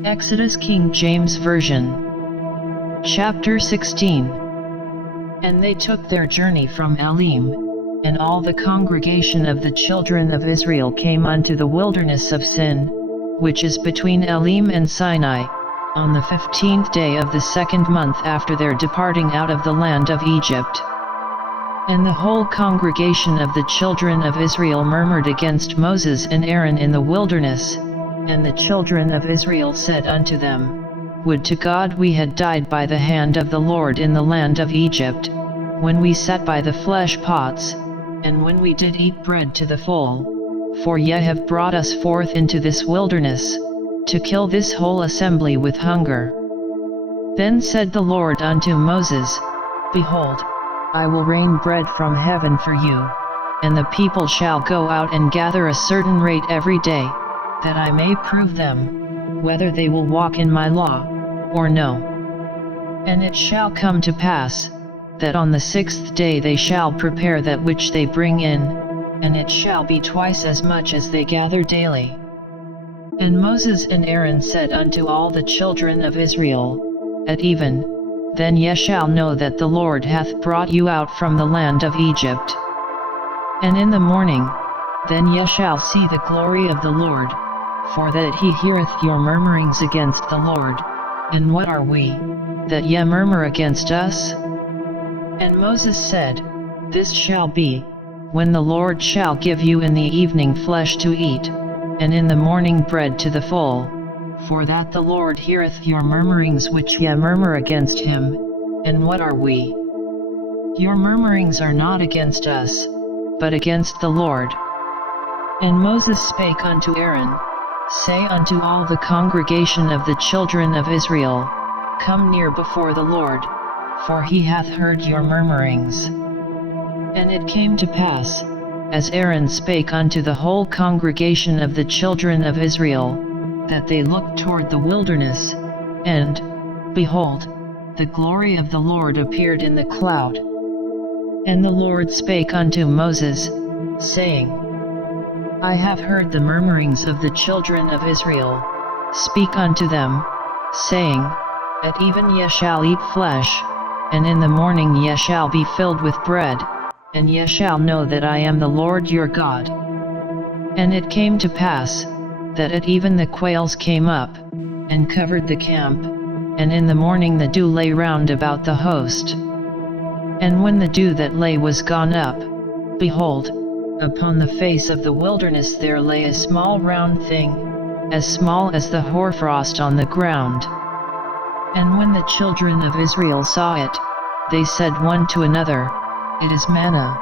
Exodus King James Version. Chapter 16. And they took their journey from Elim, and all the congregation of the children of Israel came unto the wilderness of Sin, which is between Elim and Sinai, on the 15th day of the 2nd month after their departing out of the land of Egypt. And the whole congregation of the children of Israel murmured against Moses and Aaron in the wilderness. And the children of Israel said unto them, Would to God we had died by the hand of the Lord in the land of Egypt, when we sat by the flesh pots, and when we did eat bread to the full. For ye have brought us forth into this wilderness, to kill this whole assembly with hunger. Then said the Lord unto Moses, Behold, I will rain bread from heaven for you, and the people shall go out and gather a certain rate every day, that I may prove them, whether they will walk in my law, or no. And it shall come to pass, that on the 6th day they shall prepare that which they bring in, and it shall be twice as much as they gather daily. And Moses and Aaron said unto all the children of Israel, At even, then ye shall know that the Lord hath brought you out from the land of Egypt. And in the morning, then ye shall see the glory of the Lord, for that he heareth your murmurings against the Lord. And what are we, that ye murmur against us? And Moses said, This shall be, when the Lord shall give you in the evening flesh to eat, and in the morning bread to the full, for that the Lord heareth your murmurings which ye murmur against him. And what are we? Your murmurings are not against us, but against the Lord. And Moses spake unto Aaron, Say unto all the congregation of the children of Israel, Come near before the Lord, for he hath heard your murmurings. And it came to pass, as Aaron spake unto the whole congregation of the children of Israel, that they looked toward the wilderness, and, behold, the glory of the Lord appeared in the cloud. And the Lord spake unto Moses, saying, I have heard the murmurings of the children of Israel. Speak unto them, saying, At even ye shall eat flesh, and in the morning ye shall be filled with bread, and ye shall know that I am the Lord your God. And it came to pass, that at even the quails came up, and covered the camp, and in the morning the dew lay round about the host. And when the dew that lay was gone up, behold, upon the face of the wilderness there lay a small round thing, as small as the hoarfrost on the ground. And when the children of Israel saw it, they said one to another, It is manna,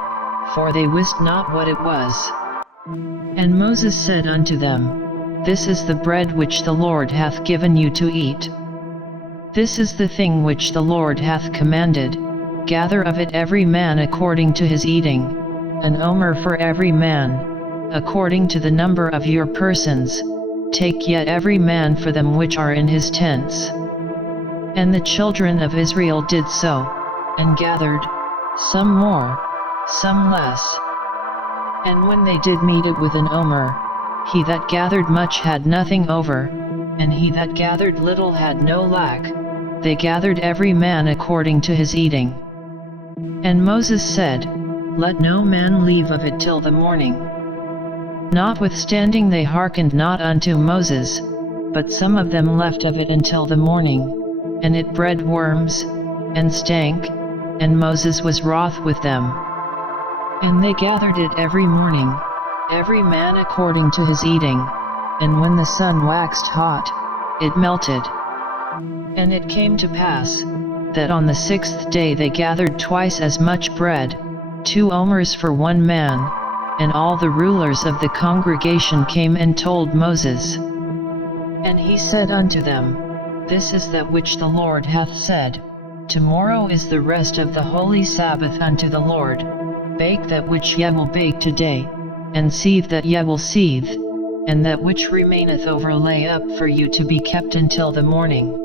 for they wist not what it was. And Moses said unto them, This is the bread which the Lord hath given you to eat. This is the thing which the Lord hath commanded, gather of it every man according to his eating, an omer for every man, according to the number of your persons, take yet every man for them which are in his tents. And the children of Israel did so, and gathered, some more, some less. And when they did meet it with an omer, he that gathered much had nothing over, and he that gathered little had no lack. They gathered every man according to his eating. And Moses said, Let no man leave of it till the morning. Notwithstanding they hearkened not unto Moses, but some of them left of it until the morning, and it bred worms, and stank, and Moses was wroth with them. And they gathered it every morning, every man according to his eating, and when the sun waxed hot, it melted. And it came to pass, that on the 6th day they gathered twice as much bread, 2 omers for one man, and all the rulers of the congregation came and told Moses. And he said unto them, This is that which the Lord hath said, Tomorrow is the rest of the holy Sabbath unto the Lord. Bake that which ye will bake today, and seethe that ye will seethe, and that which remaineth over lay up for you to be kept until the morning.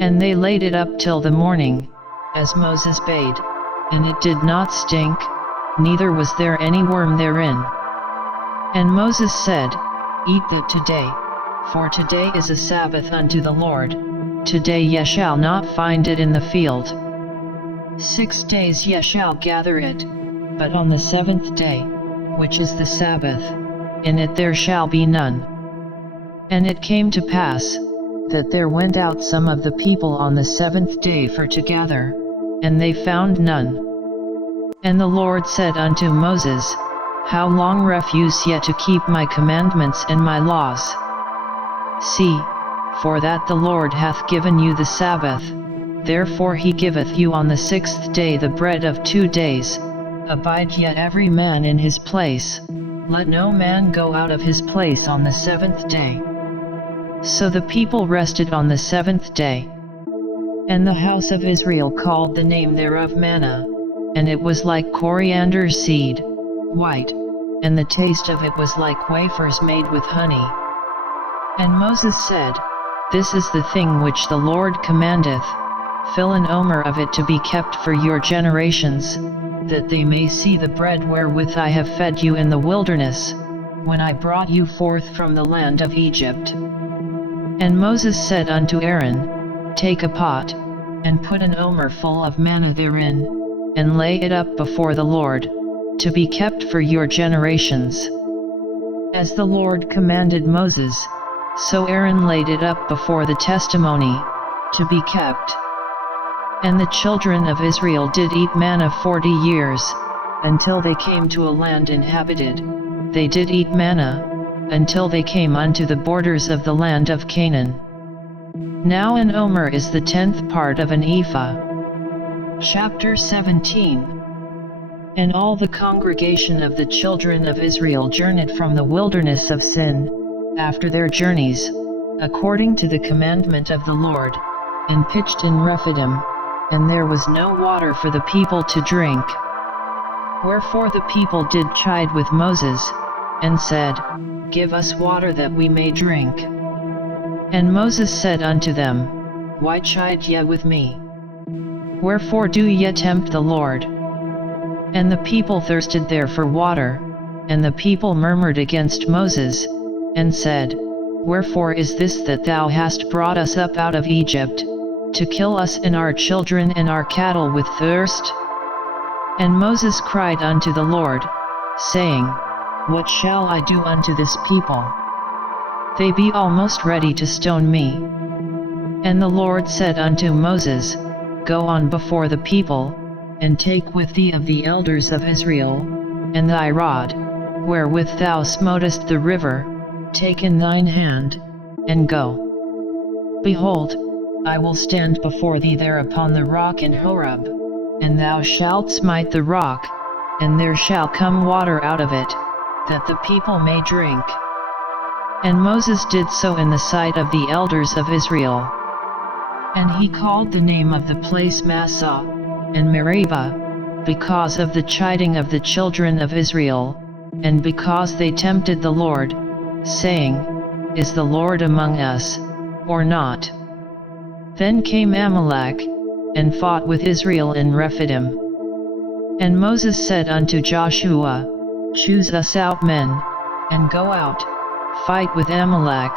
And they laid it up till the morning, as Moses bade, and it did not stink, neither was there any worm therein. And Moses said, Eat that today, For today is a Sabbath unto the Lord, today ye shall not find it in the field. 6 days ye shall gather it, but on the 7th day, which is the Sabbath, in it there shall be none. And it came to pass, that there went out some of the people on the 7th day for to gather, and they found none. And the Lord said unto Moses, How long refuse ye to keep my commandments and my laws? See, for that the Lord hath given you the Sabbath, therefore he giveth you on the 6th day the bread of 2 days. Abide yet every man in his place, let no man go out of his place on the 7th day. So the people rested on the 7th day. And the house of Israel called the name thereof manna, and it was like coriander seed, white, and the taste of it was like wafers made with honey. And Moses said, This is the thing which the Lord commandeth, fill an omer of it to be kept for your generations, that they may see the bread wherewith I have fed you in the wilderness, when I brought you forth from the land of Egypt. And Moses said unto Aaron, Take a pot, and put an omer full of manna therein, and lay it up before the Lord, to be kept for your generations. As the Lord commanded Moses, so Aaron laid it up before the testimony, to be kept. And the children of Israel did eat manna 40 years, until they came to a land inhabited. They did eat manna, until they came unto the borders of the land of Canaan. Now an omer is the 10th part of an ephah. Chapter 17. And all the congregation of the children of Israel journeyed from the wilderness of Sin, after their journeys, according to the commandment of the Lord, and pitched in Rephidim, and there was no water for the people to drink. Wherefore the people did chide with Moses, and said, Give us water that we may drink. And Moses said unto them, Why chide ye with me? Wherefore do ye tempt the Lord? And the people thirsted there for water, and the people murmured against Moses, and said, Wherefore is this that thou hast brought us up out of Egypt, to kill us and our children and our cattle with thirst? And Moses cried unto the Lord, saying, What shall I do unto this people? They be almost ready to stone me. And the Lord said unto Moses, Go on before the people, and take with thee of the elders of Israel, and thy rod, wherewith thou smotest the river, take in thine hand, and go. Behold, I will stand before thee there upon the rock in Horeb, and thou shalt smite the rock, and there shall come water out of it, that the people may drink. And Moses did so in the sight of the elders of Israel. And he called the name of the place Massah, and Meribah, because of the chiding of the children of Israel, and because they tempted the Lord, saying, Is the Lord among us, or not? Then came Amalek, and fought with Israel in Rephidim. And Moses said unto Joshua, Choose us out men, and go out, fight with Amalek.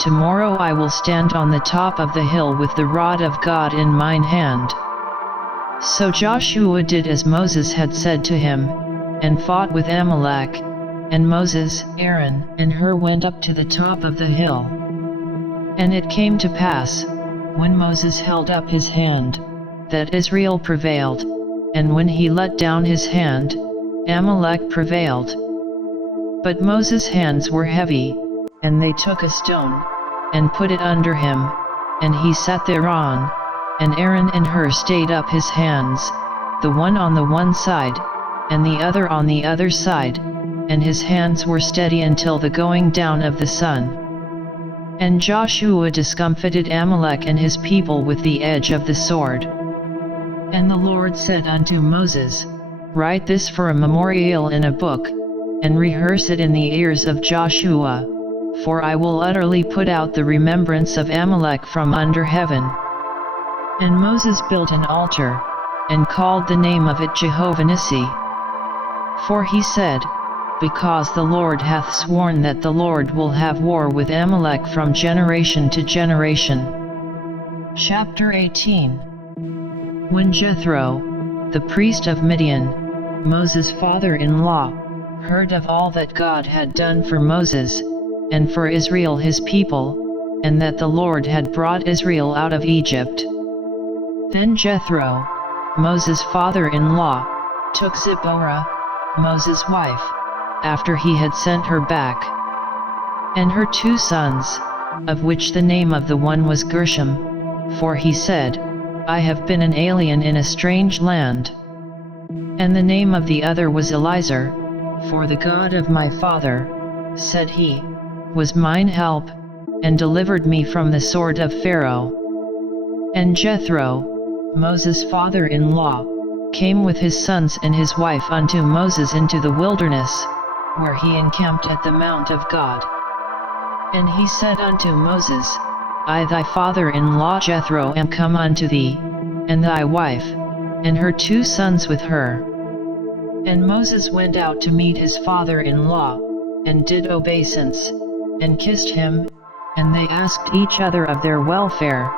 Tomorrow I will stand on the top of the hill with the rod of God in mine hand. So Joshua did as Moses had said to him, and fought with Amalek, and Moses, Aaron, and Hur went up to the top of the hill. And it came to pass, when Moses held up his hand, that Israel prevailed, and when he let down his hand, Amalek prevailed. But Moses' hands were heavy, and they took a stone, and put it under him, and he sat thereon, and Aaron and Hur stayed up his hands, the one on the one side, and the other on the other side, and his hands were steady until the going down of the sun. And Joshua discomfited Amalek and his people with the edge of the sword. And the Lord said unto Moses, Write this for a memorial in a book, and rehearse it in the ears of Joshua, for I will utterly put out the remembrance of Amalek from under heaven. And Moses built an altar, and called the name of it Jehovah Nissi. For he said, because the Lord hath sworn that the Lord will have war with Amalek from generation to generation. Chapter 18. When Jethro, the priest of Midian, Moses' father-in-law, heard of all that God had done for Moses, and for Israel his people, and that the Lord had brought Israel out of Egypt. Then Jethro, Moses' father-in-law, took Zipporah, Moses' wife, after he had sent her back, and her 2 sons, of which the name of the one was Gershom, for he said, I have been an alien in a strange land. And the name of the other was Eliezer, for the God of my father, said he, was mine help, and delivered me from the sword of Pharaoh. And Jethro, Moses' father-in-law, came with his sons and his wife unto Moses into the wilderness, where he encamped at the mount of God. And he said unto Moses, I thy father-in-law Jethro am come unto thee, and thy wife, and her 2 sons with her. And Moses went out to meet his father-in-law, and did obeisance, and kissed him, and they asked each other of their welfare,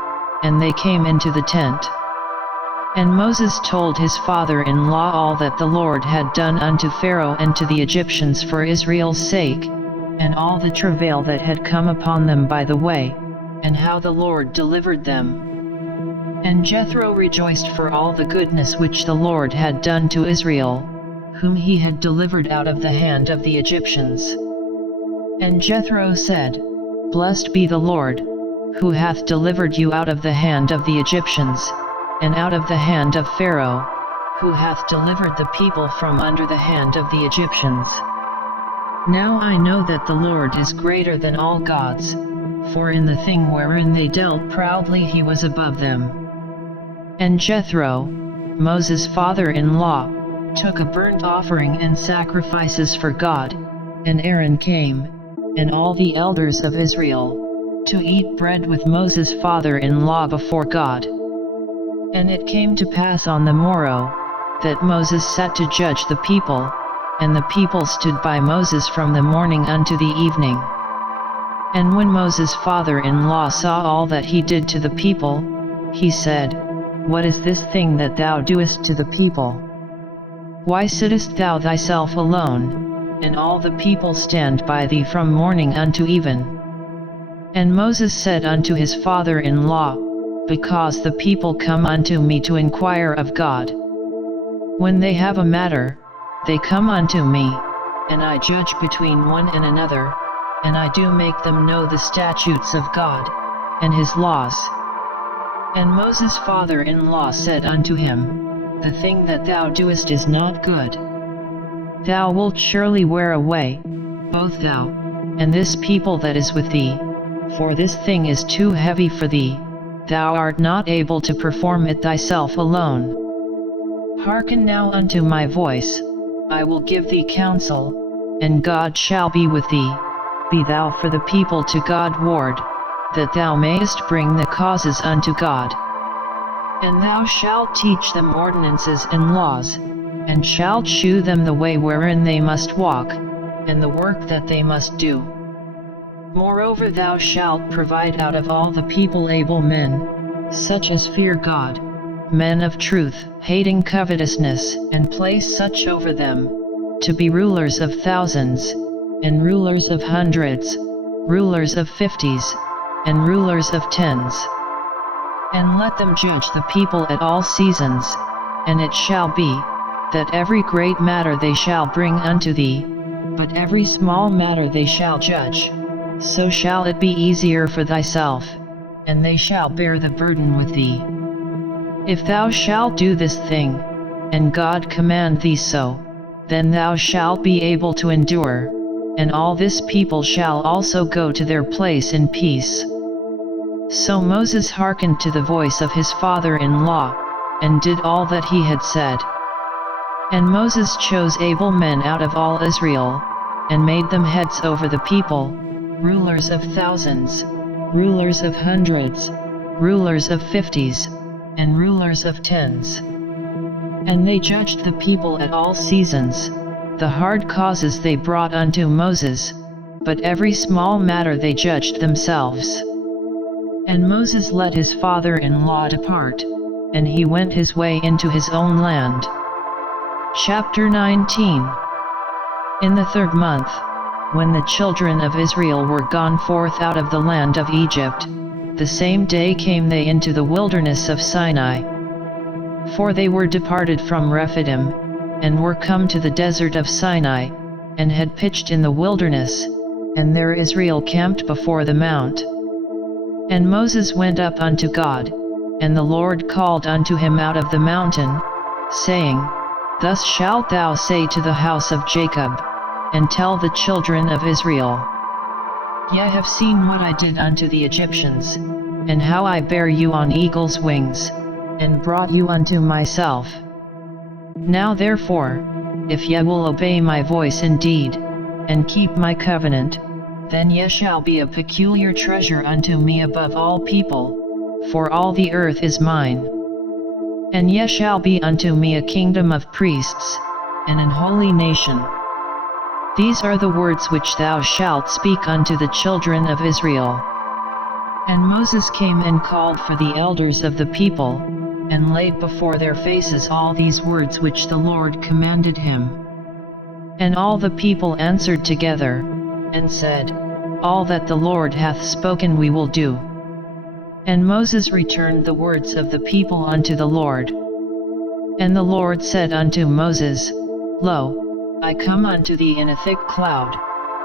and they came into the tent. And Moses told his father-in-law all that the Lord had done unto Pharaoh and to the Egyptians for Israel's sake, and all the travail that had come upon them by the way, and how the Lord delivered them. And Jethro rejoiced for all the goodness which the Lord had done to Israel, whom he had delivered out of the hand of the Egyptians. And Jethro said, Blessed be the Lord, who hath delivered you out of the hand of the Egyptians, and out of the hand of Pharaoh, who hath delivered the people from under the hand of the Egyptians. Now I know that the Lord is greater than all gods, for in the thing wherein they dealt proudly he was above them. And Jethro, Moses' father-in-law, took a burnt offering and sacrifices for God, and Aaron came, and all the elders of Israel, to eat bread with Moses' father-in-law before God. And it came to pass on the morrow, that Moses sat to judge the people, and the people stood by Moses from the morning unto the evening. And when Moses' father-in-law saw all that he did to the people, he said, What is this thing that thou doest to the people? Why sittest thou thyself alone, and all the people stand by thee from morning unto even? And Moses said unto his father-in-law, Because the people come unto me to inquire of God. When they have a matter, they come unto me, and I judge between one and another, and I do make them know the statutes of God, and his laws. And Moses' father-in-law said unto him, The thing that thou doest is not good. Thou wilt surely wear away, both thou, and this people that is with thee, for this thing is too heavy for thee. Thou art not able to perform it thyself alone. Hearken now unto my voice, I will give thee counsel, and God shall be with thee. Be thou for the people to God ward, that thou mayest bring the causes unto God. And thou shalt teach them ordinances and laws, and shalt shew them the way wherein they must walk, and the work that they must do. Moreover thou shalt provide out of all the people able men, such as fear God, men of truth, hating covetousness, and place such over them, to be rulers of thousands, and rulers of hundreds, rulers of 50s, and rulers of 10s. And let them judge the people at all seasons, and it shall be, that every great matter they shall bring unto thee, but every small matter they shall judge. So shall it be easier for thyself, and they shall bear the burden with thee. If thou shalt do this thing, and God command thee so, then thou shalt be able to endure, and all this people shall also go to their place in peace. So Moses hearkened to the voice of his father-in-law, and did all that he had said. And Moses chose able men out of all Israel, and made them heads over the people, rulers of thousands, rulers of hundreds, rulers of 50s, and rulers of 10s. And they judged the people at all seasons, the hard causes they brought unto Moses, but every small matter they judged themselves. And Moses let his father-in-law depart, and he went his way into his own land. Chapter 19. In the 3rd month, when the children of Israel were gone forth out of the land of Egypt, the same day came they into the wilderness of Sinai. For they were departed from Rephidim, and were come to the desert of Sinai, and had pitched in the wilderness, and there Israel camped before the mount. And Moses went up unto God, and the Lord called unto him out of the mountain, saying, Thus shalt thou say to the house of Jacob, and tell the children of Israel, Ye have seen what I did unto the Egyptians, and how I bare you on eagle's wings, and brought you unto myself. Now therefore, if ye will obey my voice indeed, and keep my covenant, then ye shall be a peculiar treasure unto me above all people, for all the earth is mine. And ye shall be unto me a kingdom of priests, and an holy nation. These are the words which thou shalt speak unto the children of Israel. And Moses came and called for the elders of the people, and laid before their faces all these words which the Lord commanded him. And all the people answered together, and said, All that the Lord hath spoken we will do. And Moses returned the words of the people unto the Lord. And the Lord said unto Moses, Lo, I come unto thee in a thick cloud,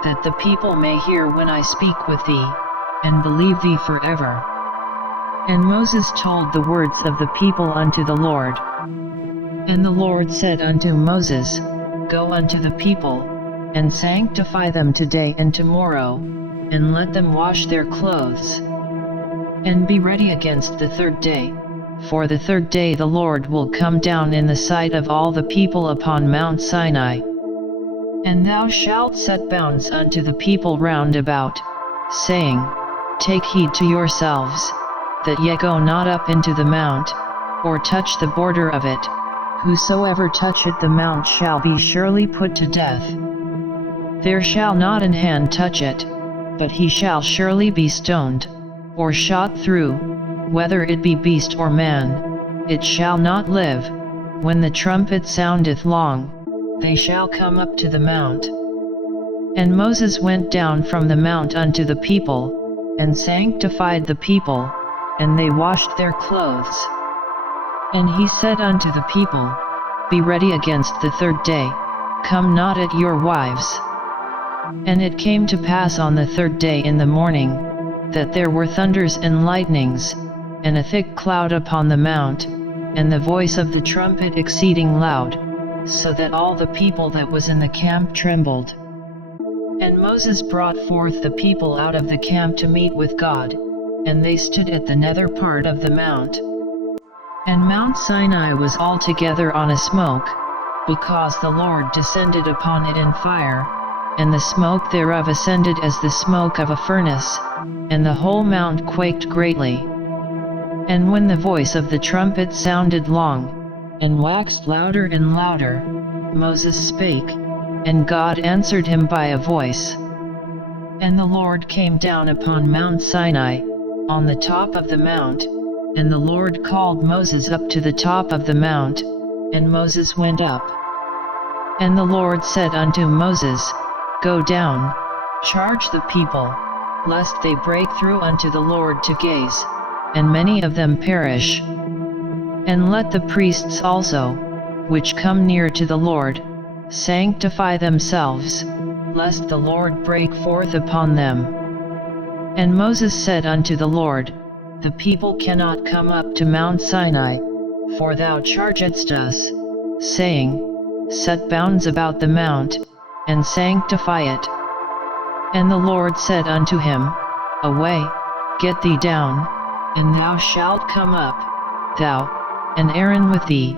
that the people may hear when I speak with thee, and believe thee forever. And Moses told the words of the people unto the Lord. And the Lord said unto Moses, Go unto the people, and sanctify them today and tomorrow, and let them wash their clothes. And be ready against the 3rd day, for the 3rd day the Lord will come down in the sight of all the people upon Mount Sinai. And thou shalt set bounds unto the people round about, saying, Take heed to yourselves, that ye go not up into the mount, or touch the border of it. Whosoever toucheth the mount shall be surely put to death. There shall not an hand touch it, but he shall surely be stoned, or shot through, whether it be beast or man, it shall not live. When the trumpet soundeth long, they shall come up to the mount. And Moses went down from the mount unto the people, and sanctified the people, and they washed their clothes. And he said unto the people, Be ready against the 3rd day, come not at your wives. And it came to pass on the 3rd day in the morning, that there were thunders and lightnings, and a thick cloud upon the mount, and the voice of the trumpet exceeding loud, so that all the people that was in the camp trembled. And Moses brought forth the people out of the camp to meet with God, and they stood at the nether part of the mount. And Mount Sinai was altogether on a smoke, because the Lord descended upon it in fire, and the smoke thereof ascended as the smoke of a furnace, and the whole mount quaked greatly. And when the voice of the trumpet sounded long, and waxed louder and louder, Moses spake, and God answered him by a voice. And the Lord came down upon Mount Sinai, on the top of the mount, and the Lord called Moses up to the top of the mount, and Moses went up. And the Lord said unto Moses, Go down, charge the people, lest they break through unto the Lord to gaze, and many of them perish. And let the priests also, which come near to the Lord, sanctify themselves, lest the Lord break forth upon them. And Moses said unto the Lord, The people cannot come up to Mount Sinai, for thou chargedst us, saying, Set bounds about the mount, and sanctify it. And the Lord said unto him, Away, get thee down, and thou shalt come up, thou, and Aaron with thee,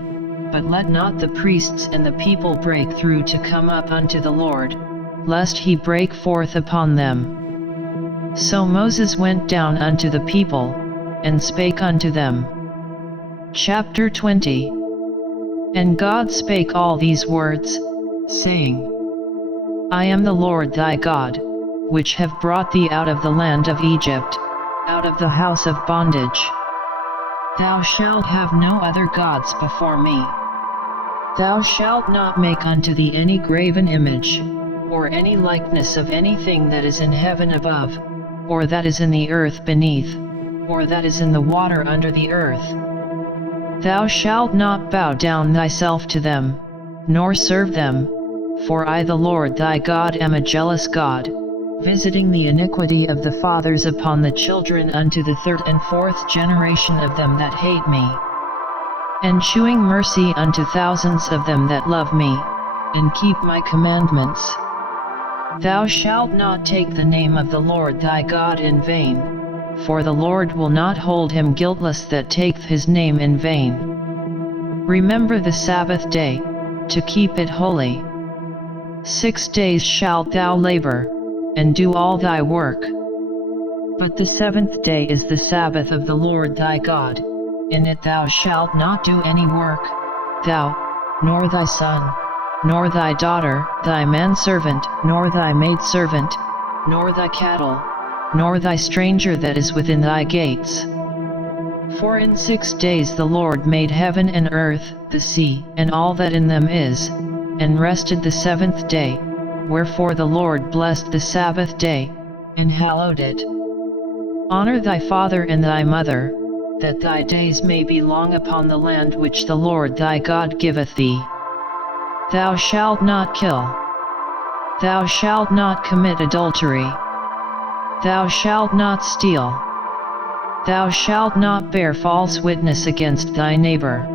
but let not the priests and the people break through to come up unto the Lord, lest he break forth upon them. So Moses went down unto the people, and spake unto them. Chapter 20. And God spake all these words, saying, I am the Lord thy God, which have brought thee out of the land of Egypt, out of the house of bondage. Thou shalt have no other gods before me. Thou shalt not make unto thee any graven image, or any likeness of anything that is in heaven above, or that is in the earth beneath, or that is in the water under the earth. Thou shalt not bow down thyself to them, nor serve them, for I the Lord thy God am a jealous God, visiting the iniquity of the fathers upon the children unto the third and fourth generation of them that hate me, and shewing mercy unto thousands of them that love me, and keep my commandments. Thou shalt not take the name of the Lord thy God in vain, for the Lord will not hold him guiltless that taketh his name in vain. Remember the Sabbath day, to keep it holy. 6 days shalt thou labor, and do all thy work. But the seventh day is the Sabbath of the Lord thy God. In it thou shalt not do any work, thou, nor thy son, nor thy daughter, thy manservant, nor thy maidservant, nor thy cattle, nor thy stranger that is within thy gates. For in 6 days the Lord made heaven and earth, the sea, and all that in them is, and rested the seventh day. Wherefore the Lord blessed the Sabbath day, and hallowed it. Honor thy father and thy mother, that thy days may be long upon the land which the Lord thy God giveth thee. Thou shalt not kill. Thou shalt not commit adultery. Thou shalt not steal. Thou shalt not bear false witness against thy neighbor.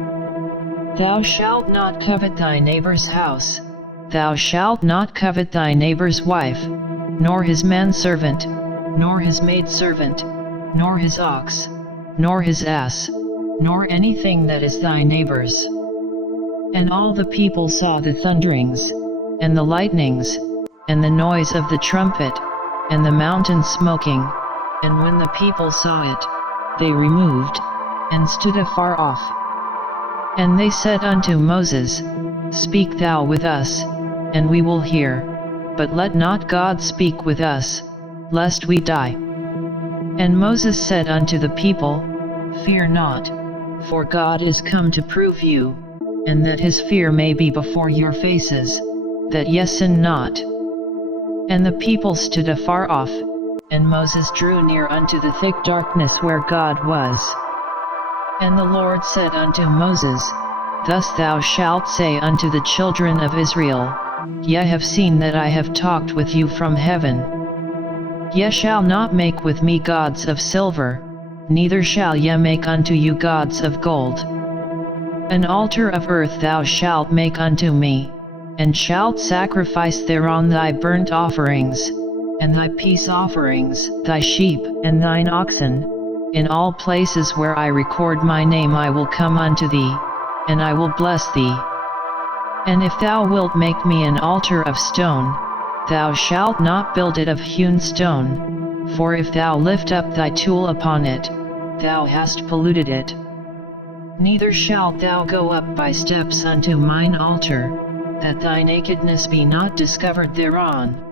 Thou shalt not covet thy neighbor's house. Thou shalt not covet thy neighbor's wife, nor his manservant, nor his maidservant, nor his ox, nor his ass, nor anything that is thy neighbor's. And all the people saw the thunderings, and the lightnings, and the noise of the trumpet, and the mountain smoking, and when the people saw it, they removed, and stood afar off. And they said unto Moses, Speak thou with us, and we will hear, but let not God speak with us, lest we die. And Moses said unto the people, Fear not, for God is come to prove you, and that his fear may be before your faces, that ye sin not. And the people stood afar off, and Moses drew near unto the thick darkness where God was. And the Lord said unto Moses, Thus thou shalt say unto the children of Israel, Ye have seen that I have talked with you from heaven. Ye shall not make with me gods of silver, neither shall ye make unto you gods of gold. An altar of earth thou shalt make unto me, and shalt sacrifice thereon thy burnt offerings, and thy peace offerings, thy sheep, and thine oxen. In all places where I record my name I will come unto thee, and I will bless thee. And if thou wilt make me an altar of stone, thou shalt not build it of hewn stone, for if thou lift up thy tool upon it, thou hast polluted it. Neither shalt thou go up by steps unto mine altar, that thy nakedness be not discovered thereon.